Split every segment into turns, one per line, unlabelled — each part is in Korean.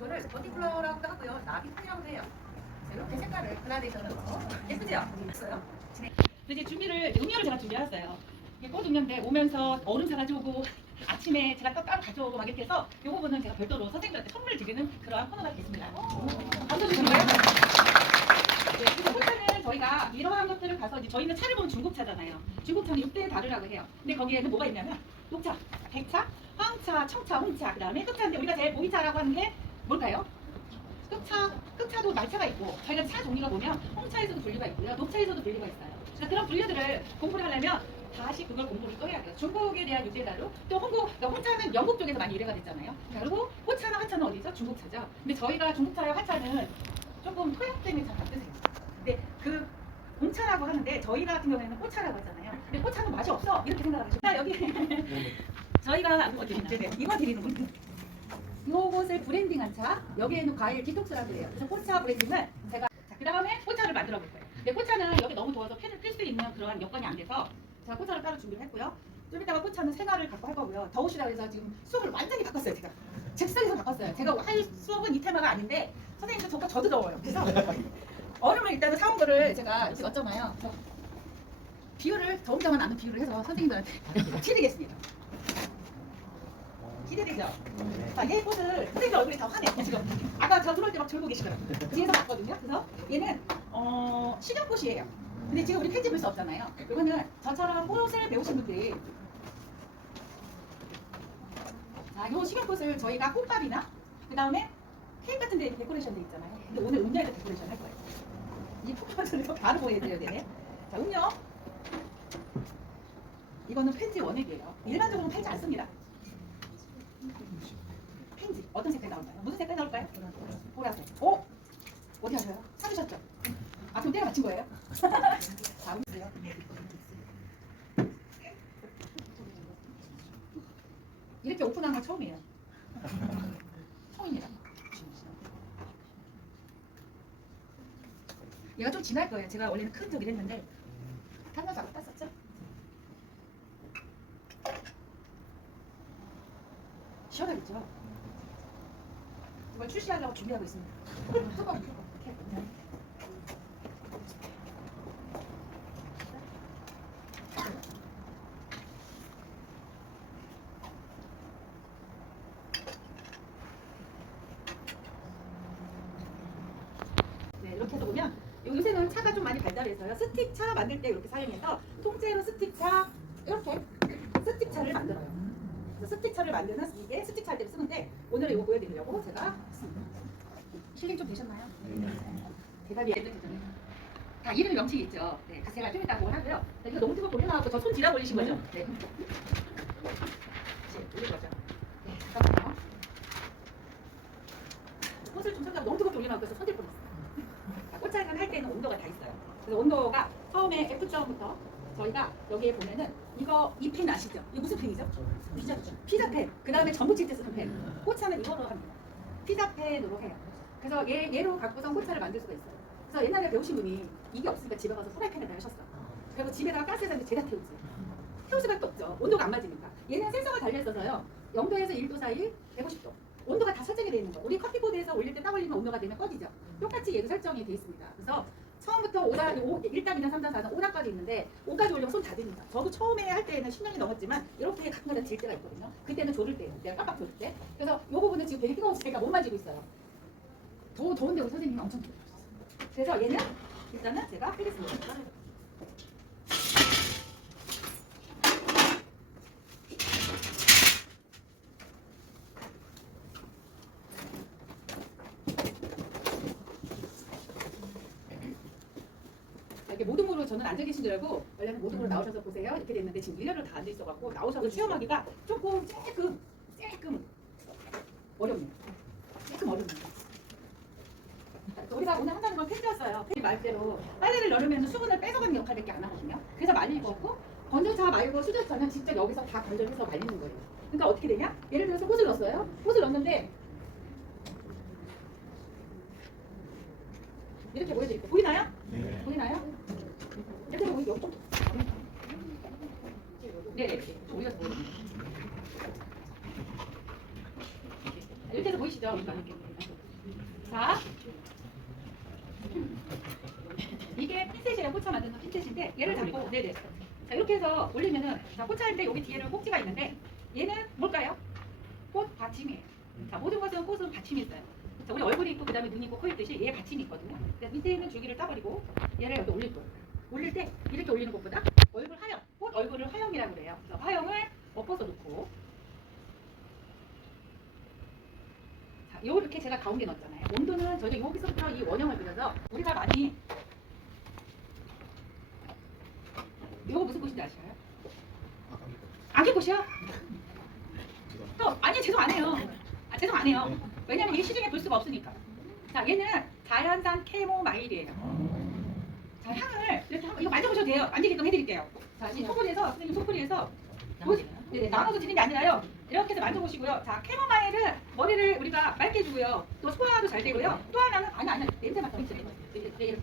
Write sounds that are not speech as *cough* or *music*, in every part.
이거를 버티플러라고도 하고요. 나비풀이라고도 해요. 이렇게 색깔을 그라데이션으로 예쁘죠? 있어요.
이제 준비를 음료를 제가 준비해왔어요. 이게 꽃 음료인데 오면서 얼음 사가지고 아침에 제가 또 따로 가져오고 막 이렇게 해서 이 부분은 제가 별도로 선생님들한테 선물을 드리는 그러한 코너가 되겠습니다. 감사 거예요? 네, 꽃차는 저희가 이러한 것들을 가서 이제 저희는 차를 보면 중국차잖아요. 중국차는 6대 다르라고 해요. 근데 거기에는 뭐가 있냐면 녹차, 백차, 황차, 청차, 홍차, 그 다음에 흑차인데 우리가 제일 보이차라고 하는 게 뭘까요? 흑차, 흑차도 말차가 있고 저희가 차 종류가 보면 홍차에서도 분류가 있고요. 녹차에서도 분류가 있어요. 그러니까 그런 분류들을 공부를 하려면 다시 그걸 공부를 또 해야 돼요. 중국에 대한 유대다루 또 홍국, 그러니까 홍차는 영국 쪽에서 많이 유래가 됐잖아요. 그리고 호차나 화차는 어디죠? 중국차죠. 근데 저희가 중국차와 화차는 조금 토양 때문에 잘 안 드세요. 근데 그 홍차라고 하는데 저희 같은 경우에는 꽃차라고 하잖아요. 근데 꽃차는 맛이 없어 이렇게 생각하시면 자 여기 *laughs* 저희가 어디? 네, 이거 드리는 분들. 요 것을 브랜딩한 차 여기에는 과일 디톡스라고 해요. 그래서 꽃차 브랜딩은 제가 자, 그 다음에 꽃차를 만들어 볼 거예요. 근데 꽃차는 여기 너무 더워서 펜을 필 수 있는 그러한 여건이 안 돼서 제가 꽃차를 따로 준비를 했고요. 좀 이따가 꽃차는 생화를 갖고 할 거고요. 더우시다고 해서 지금 수업을 완전히 바꿨어요. 제가 즉석에서 바꿨어요. 제가 할 수업은 이 테마가 아닌데 선생님도 저거 저도 더워요. 그래서 *laughs* 얼음을 일단은 사온 거를 제가 이렇게 넣었잖아요. 그래서 비율을 더운다만 아는 비율을 해서 선생님들한테 *laughs* 드리겠습니다. 기대되죠? 자, 얘 꽃을 선생님 얼굴이 다 화내 지금. 아까 저 들어올 때 막 졸고 계시더라고요. 뒤에서 봤거든요. 그래서 얘는 어, 식용꽃이에요. 근데 지금 우리 볼수 없잖아요. 이거는 저처럼 꽃을 배우신 분들이 자, 요 식용꽃을 저희가 꽃밥이나 그 다음에 케이크 같은 데 데코레이션 돼 있잖아요. 근데 오늘 음료에도 데코레이션 할 거예요. 이 포토를 *laughs* 바로 보여드려야 되네. 자, 음료. 이거는 펜지 원액이에요. 일반적으로는 펜지 안 씁니다. 펜지 어떤 색깔 나올까요? 무슨 색깔 나올까요? 보라색. 오 어디 하셔요? 사주셨죠? 아 그럼 때가 맞춘 거예요? *laughs* 다음 주세요. 이렇게 오픈한 건 처음이에요. 처음입니다. 얘가 좀 진할 거예요. 제가 원래는 큰 저기를 했는데 탄산수 아까 땄었죠? 시원하겠죠? 이걸 출시하려고 준비하고 있습니다. 네, 발달해서요. 스틱 차 만들 때 이렇게 사용해서 통째로 스틱 차 이렇게 스틱 차를 만들어요. 그래서 스틱차를 만드는 이게 스틱차 할때 쓰는데 오늘 이거 보여드리려고 제가 했습니다. 실링 좀 되셨나요? 대답이 애들 되잖아요. 다 이름이 명칭이 있죠. 네, 그 제가 좀 이따 그걸 하고요. 네, 이거 너무 뜨겁고 올려놔갖고 저손 지라 올리신 거죠? 네. 이제 올린 거죠. 네, 잠깐만요. 꽃을 좀 설탕 너무 뜨겁게 올려놔갖고 저 손질 뻔했어요. 자, 꽃차는 할 때는 온도가 다 있어요. 그래서 온도가 처음에 F점부터 저희가 여기에 보면은 이거 이 펜 아시죠? 이거 무슨 펜이죠? 피자 피자 펜. 그 다음에 전부 칠 때 쓰는 펜. 꽃차는 이거로 합니다. 피자 펜으로 해요. 그래서 얘 얘로 갖고선 꽃차를 만들 수가 있어요. 그래서 옛날에 배우신 분이 이게 없으니까 집에 가서 프라이팬에다 하셨어. 그리고 집에다가 가스에다 제다 태우지. 태울 수밖에 없죠. 온도가 안 맞으니까. 얘는 센서가 달려 있어서 0도에서 1도 사이 150도. 온도가 다 설정이 되어 있는 거. 우리 커피보드에서 올릴 때 딱 올리면 온도가 되면 꺼지죠. 똑같이 얘도 설정이 되어 있습니다. 그래서 처음부터 5단, 5, 1단이나 3단, 4단, 5단까지 있는데 5까지 올리면 손 다 됩니다. 저도 처음에 할 때는 10년이 넘었지만 이렇게 가끔가다 질 때가 있거든요. 그때는 조를 때예요. 내가 깜빡 조를 때. 그래서 이 부분은 지금 되게 뜨거워서 제가 못 만지고 있어요. 더 더운데 우리 선생님이 엄청 더워요. 그래서 얘는 일단은 제가 하겠습니다. 모둠으로 저는 앉아 계신 줄 알고 원래는 모둠으로 나오셔서 보세요 이렇게 됐는데 지금 일렬로 다 앉아 있어갖고 나오셔서 체험하기가 조금 조금 조금 어렵네요. 조금 어렵네요. 자, 우리가 오늘 한다는 건 팬이었어요. 팬이 말대로 빨래를 넣으면 수분을 뺏어가는 역할밖에 안 하거든요. 그래서 말릴 거고 건조차 말고 수저차는 직접 여기서 다 건조해서 말리는 거예요. 그러니까 어떻게 되냐? 예를 들어서 꽃을 넣었어요. 꽃을 넣었는데 이렇게 보여드릴게요. 보이나요?
네.
보이나요? 이렇게 보이죠? 네, 이렇게 보이시죠? 그러니까.
자, 이게 핀셋이랑 꽂혀 만드는 핀셋인데 얘를 잡고 네네. 자 이렇게 해서 올리면은 자 꽂혀있는데 여기 뒤에는 꼭지가 있는데 얘는 뭘까요? 꽃 받침이에요. 자 모든 것은 꽃은 받침이 있어요. 자 우리 얼굴이 있고 그 다음에 눈이 있고 코 있듯이 얘 받침이 있거든요. 밑에 있는 줄기를 따버리고 얘를 여기 올릴 거예요. 올릴 때 이렇게 올리는 것보다 얼굴 하영, 꽃 얼굴을 화영이라고 그래요. 그래서 화영을 엎어서 놓고 자, 요렇게 제가 가운데 넣었잖아요. 온도는 저희가 여기서부터 이 원형을 그려서 우리가 많이 이거 무슨 꽃인지 아시나요? 안개꽃이요? 또 아니 죄송 안 해요. 아 죄송 안 해요. 왜냐면 이게 시중에 볼 수가 없으니까. 자 얘는 자연산 캐모마일이에요. 자 향을 이렇게 한번 이거 만져보셔도 돼요. 만지게끔 해드릴게요. 자 지금 소쿠리에서 선생님 소쿠리에서 보시- 네네, 나눠서 드리는 게 아니라요. 이렇게 해서 만져보시고요. 자, 캐모마일은 머리를 우리가 맑게 해주고요. 또 소화도 잘 되고요. 또 하나는, 아니, 아니, 냄새 맡아. 이렇게.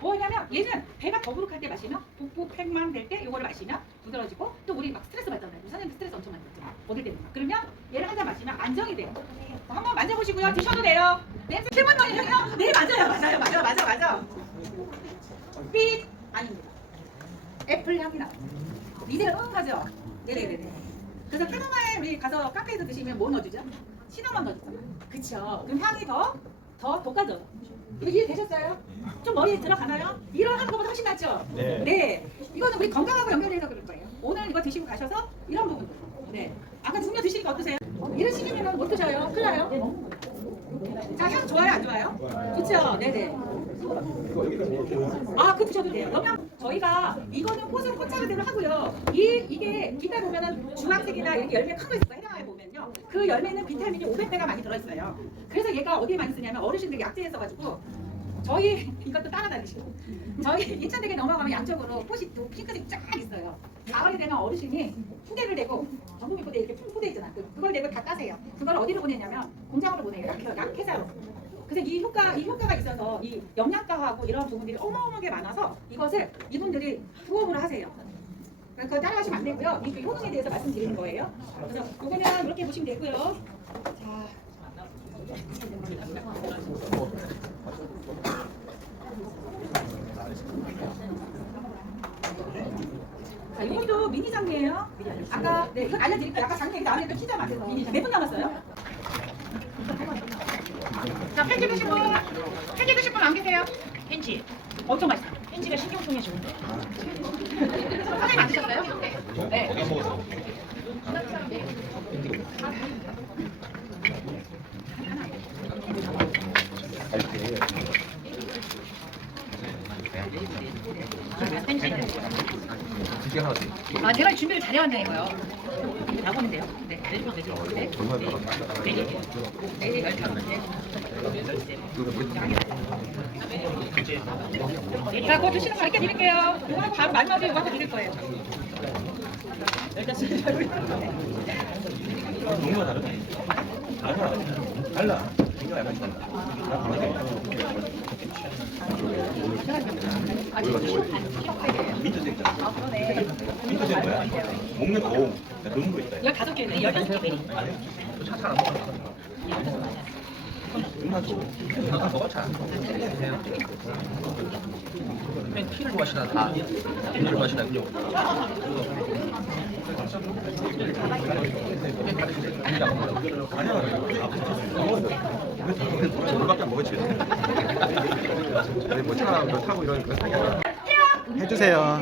뭐냐면 얘는 배가 더부룩할 때 마시면 복부 팽만 될 때 이거를 마시면 부드러지고 또 우리 막 스트레스 받잖아요. 우리 선생님 스트레스 엄청 많이 받잖아요. 어딜 때는. 그러면 얘를 한 잔 마시면 안정이 돼요. 자, 한번 만져보시고요. 드셔도 돼요. 냄새 캐모마일 향이요? 네, 맞아요. 맞아요. 맞아요. 맞아요. 맞아요. 삐 아닙니다. 애플 향이 나요. 이제 응하죠? 네네네네. 그래서 캐모마일 우리 가서 카페에서 드시면 뭐 넣어주죠? 시나몬 넣어주죠. 그쵸. 그럼 향이 더, 더 돋아져요. 이거 이해되셨어요? 좀 머리에 들어가나요? 이런 하는 것보다 훨씬 낫죠?
네.
이거는 우리 건강하고 연결돼서 그럴 거예요. 오늘 이거 드시고 가셔서 이런 부분들. 네. 아까 중료 드시니까 어떠세요? 이런 식이면 못 드셔요. 큰일 나요. 자, 향 좋아요? 안 좋아요? 좋죠? 네네. 아, 그 드셔도 돼요. 영양 저희가 이거는 꽃은 꽃차례대로 하고요. 이 이게 깃발 보면은 주황색이나 이렇게 열매 큰 거 있어요. 해당하에 보면요. 그 열매는 비타민이 500배가 많이 들어있어요. 그래서 얘가 어디에 많이 쓰냐면 어르신들 약재에 써가지고 저희 *laughs* 이것도 따라다니시고 저희 인천대교 넘어가면 양쪽으로 꽃이 또 핑크색 쫙 있어요. 가을이 되면 어르신이 푸대를 대고 전국이 푸대 이렇게 푸- 푸대 있잖아. 그- 그걸 대고 다 따세요. 그걸 어디로 보내냐면 공장으로 보내요. 약, 약회사로. 그래서 이 효과 이 효과가 있어서 이 영양가하고 이런 부분들이 어마어마하게 많아서 이것을 이분들이 부업으로 하세요. 그거 따라하시면 안 되고요. 이 효능에 대해서 말씀드리는 거예요. 그래서 이거는 이렇게 보시면 되고요. 자. 자, 이것도 미니 장미예요. 아까 네, 이건 알려드릴게요. 아까 장미 나왔는데 키자 맞아서 몇분 남았어요? 자, 펜지 드신 분, 펜지 드신 분 안 계세요?
펜지.
엄청 맛있어요.
펜지가 신경통에 좋은데.
선생님 안 드셨어요? 네. 아, 제가 준비를 잘해왔네, 이거요. 나오는데요. 네. 네. 네. 네. 열다섯 네. 자, 그거 드시는 거 가르쳐 드릴게요. 이거 바로 마지막에 이거 드릴 거예요.
종류가 다르네. 달라. 달라. 민트색이잖아.
아.
민트색 뭐야? 먹는 거. 야, 넣는 거 있다.
열다섯 개네. 열다섯 개.
차잘 안 먹어. 끝나죠.
아까 먹어 차. 맨 피를 좋아하시나 다 피를 좋아하시나군요.
아니야.
저밖에 안 먹었지. 뭐 차랑 뭐 타고 이러니까.
해주세요.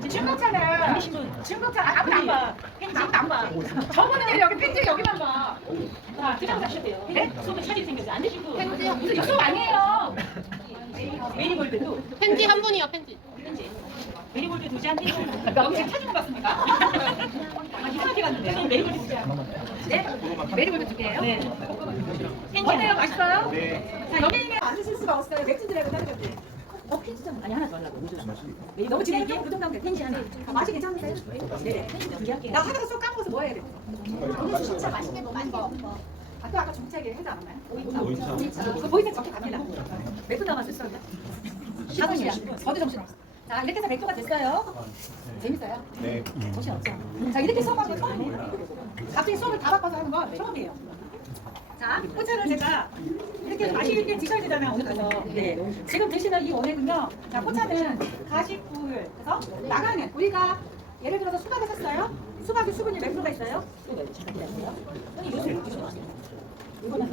네, 중국차는 중국차 아무도 안 봐. 펜지 안 봐. 저분은 얘 여기 펜지 여기만 봐. 자, 드셔도 다셔도 돼요. 네?
속에 차지 생겼지. 안.
펜지요? 무슨 요소 아니에요.
메리골드도.
펜지 한 분이요, 펜지.
메리골드 두지 않게.
여기 지금 찾은 거 같습니까? 아, 이상하게 갔는데.
메리골드 두지 않게.
네? 메리골드 두 개예요?
네.
어때요? 맛있어요? 네. 자, 여기 있는 안 드실 수가 없어요. 맥주 드라고 건데. 어, 펜지 좀
아니 하나 더 하려고. 너무
정도 하면 돼. 펜지 하나. 아, 맛이 괜찮으세요? 네네. 나 하다가 쏙 까먹어서 뭐 해야 돼? 오늘 진짜 맛있게 먹는 거. 아까 아까 중차게 해지 않았나요? 오이차. 그 보이스 적게 갑니다. 몇분 남았어요? 다섯 시간. 어디 정신 없어. 자, 이렇게 해서 백조가 됐어요. 재밌어요?
네.
정신 없죠? 자, 이렇게 수업하는 거 처음이에요. 갑자기 수업을 다 바꿔서 하는 건 처음이에요. 자, 포차를 제가 이렇게 좀 맛있게 드셔야 되잖아요, 오늘 가서. 네. 지금 드시는 이 원액은요, 자, 포차는 가식불, 그래서 나가는, 우리가 예를 들어서 수박을 샀어요. 수박에 수분이 몇 프로가 있어요? 잠깐 기다려요. 언니, 요새 이거는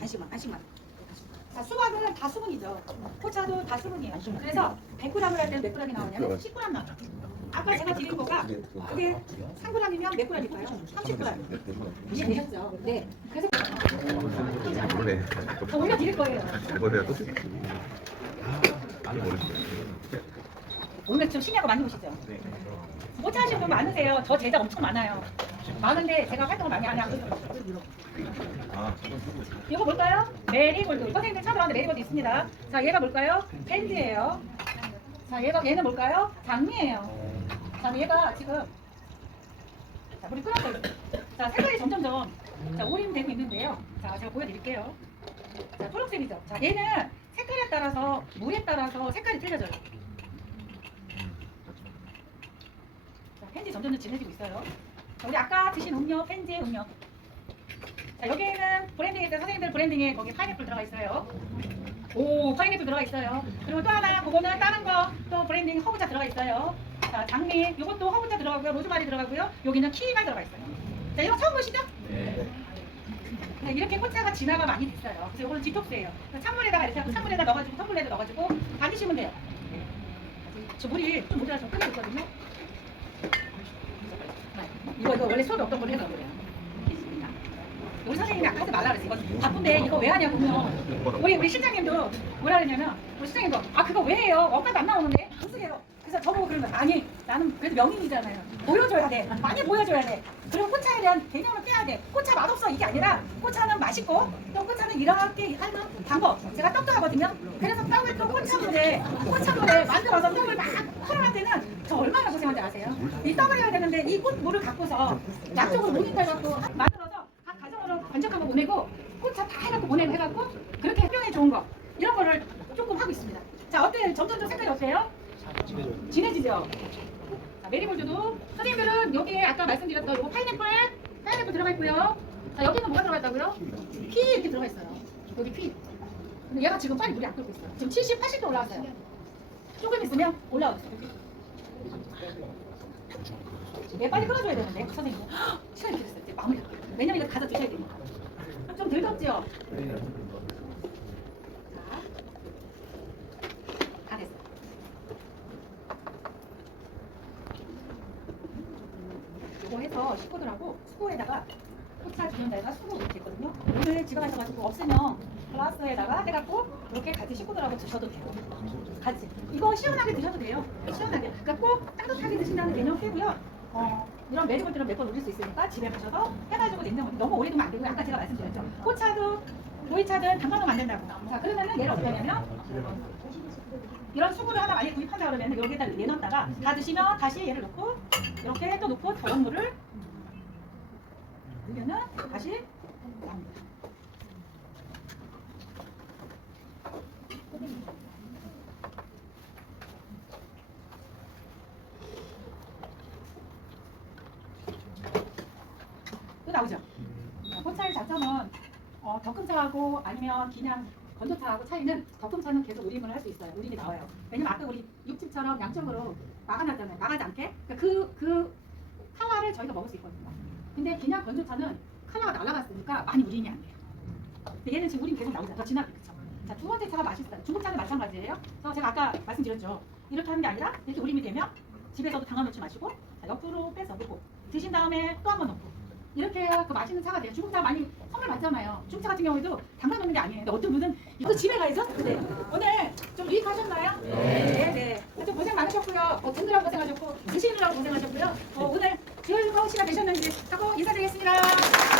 안심만, 안심만. 자, 수박은 다 수분이죠. 포차도 다 수분이에요. 그래서 100g을 할 때는 몇 g이 나오냐면 10g 나와요. 아까 제가 드린 거가 그게 3g이면 몇 g일까요? 30g. 이해되셨죠? 네. 그래서
모르네.
더 올려 드릴 거예요.
모르네. 또 모르겠어요.
오늘 좀 신기하고 많이 오시죠? 포차 하시는 분 많으세요. 저 제자 엄청 많아요. 많은데 제가 활동을 많이 안 하고
아,
이거 뭘까요? 메리골드. 선생님들 찾아봤는데 메리골드 있습니다. 자, 얘가 뭘까요? 펜지예요. 자, 얘가 얘는 뭘까요? 장미예요. 자, 얘가 지금 자, 물이 끓었어요. 자, 색깔이 점점점 자, 오림되고 있는데요. 자, 제가 보여드릴게요. 자, 초록색이죠. 자, 얘는 색깔에 따라서 물에 따라서 색깔이 틀려져요. 자, 펜지 점점 진해지고 있어요. 자, 우리 아까 드신 음료, 펜지 음료. 자, 여기에는 브랜딩에 있어요. 선생님들 브랜딩에 거기 파인애플 들어가 있어요. 오, 파인애플 들어가 있어요. 그리고 또 하나, 그거는 다른 거, 또 브랜딩 허브차 들어가 있어요. 자, 장미, 이것도 허브차 들어가고요. 로즈마리 들어가고요. 여기는 키가 들어가 있어요. 자, 이거 처음 보시죠?
네.
네, 이렇게 꽃차가 진화가 많이 됐어요. 그래서 이거는 디톡스예요. 찬물에다가 이렇게 하고 찬물에다 넣어가지고 텀블러에다 넣어가지고 다니시면 돼요. 네. 저 물이 좀 모자라 좀 끓여 있거든요. 이거 이거 원래 수업이 없던 걸로 해서 그래요. 있습니다. 우리 선생님이 아까 하지 말라 그랬어요. 이거 바쁜데 이거 왜 하냐고요. 우리 우리 실장님도 뭐라 그러냐면 우리 실장님도 아 그거 왜 해요? 억까지 안 나오는데? 그래서 저보고 거예요. 아니 나는 그래도 명인이잖아요. 보여줘야 돼. 많이 보여줘야 돼. 그리고 꽃차에 대한 개념을 깨야 돼. 꽃차 맛없어 이게 아니라 꽃차는 맛있고 또 꽃차는 이렇게 하는 방법. 제가 떡도 하거든요. 그래서 떡을 또 꽃차 노래, 꽃차 노래 만들어서 떡을 막 풀어할 때는 저 얼마나 고생한지 아세요? 이 떡을 해야 되는데 이 꽃물을 갖고서 양쪽으로 모니터 해갖고 만들어서 각 가정으로 번쩍하고 보내고 꽃차 다 해갖고 보내고 해갖고 그렇게 햇병에 좋은 거 이런 거를 조금 하고 있습니다. 자 어때요? 점점 좀 색깔이 어때요? 진해지죠? 자, 메리골드도 선생님들은 여기에 아까 말씀드렸던 요 파인애플 파인애플 들어가 있고요. 자 여기는 뭐가 들어가 있다고요? 피 이렇게 들어가 있어요. 여기 피. 근데 얘가 지금 빨리 물이 안 끓고 있어요. 지금 70, 80도 올라왔어요. 조금 있으면 올라오겠어요. 얘 빨리 끓여줘야 되는데 선생님 헉, *gasps* 시간이 길었어요. 마무리. 왜냐면 이거 가져 드셔야 되니까. 좀덜 덥죠? 자, 다 됐어요. 요거 해서 식구들하고 수고에다가 포차 주는데가 수고 이렇게 있거든요. 오늘 집에 가셔가지고 없으면 글라스에다가 해갖고 이렇게 같이 식구들하고 드셔도 돼요. 같이. 이거 시원하게 드셔도 돼요. 시원하게. 그러니까 꼭 따뜻하게 드신다는 개념 빼고요. 어, 이런 메리골드를 몇번 올릴 수 있으니까 집에 가셔서 해가지고 냉장고 너무 오래 두면 안 되고요. 아까 제가 말씀드렸죠. 꽃차도 보이차든 안 된다고. 자, 그러면은 얘를 어떻게 하냐면 이런 수구를 하나 많이 구입한다 그러면 여기에다 내놨다가 다 드시면 다시 얘를 넣고 이렇게 또 넣고 더운 물을 넣으면은 다시 나옵니다. 또 나오죠. 자, 꽃차의 장점은 어, 덕금차하고 아니면 그냥 건조차하고 차이는 덕금차는 계속 우림을 할 수 있어요. 우림이 나와요. 왜냐면 아까 우리 육즙처럼 양쪽으로 막아놨잖아요. 나가지 않게. 그러니까 그, 그 칼라를 저희가 먹을 수 있거든요. 근데 그냥 건조차는 칼라가 날아갔으니까 많이 우림이 안 돼요. 근데 얘는 지금 우림 계속 나오잖아요. 더 진하게. 그쵸? 자, 두 번째 차가 맛있어요. 중국차는 마찬가지예요. 그래서 제가 아까 말씀드렸죠. 이렇게 하는 게 아니라 이렇게 우림이 되면 집에서도 담아놓지 마시고 자, 옆으로 빼서 놓고 드신 다음에 또 한 번 넣고 이렇게 해서 그 맛있는 차가 돼요. 중국차 많이 선물 받잖아요. 중국차 같은 경우에도 담가 놓는 게 아니에요. 근데 어떤 분은 이거 집에 가야죠? 네. 오늘 좀 유익하셨나요? 네. 네. 하여튼 고생 많으셨고요. 어, 듣느라고 고생하셨고, 드시느라고 고생하셨고요. 어, 오늘 즐거운 시간 되셨는지 하고 인사드리겠습니다.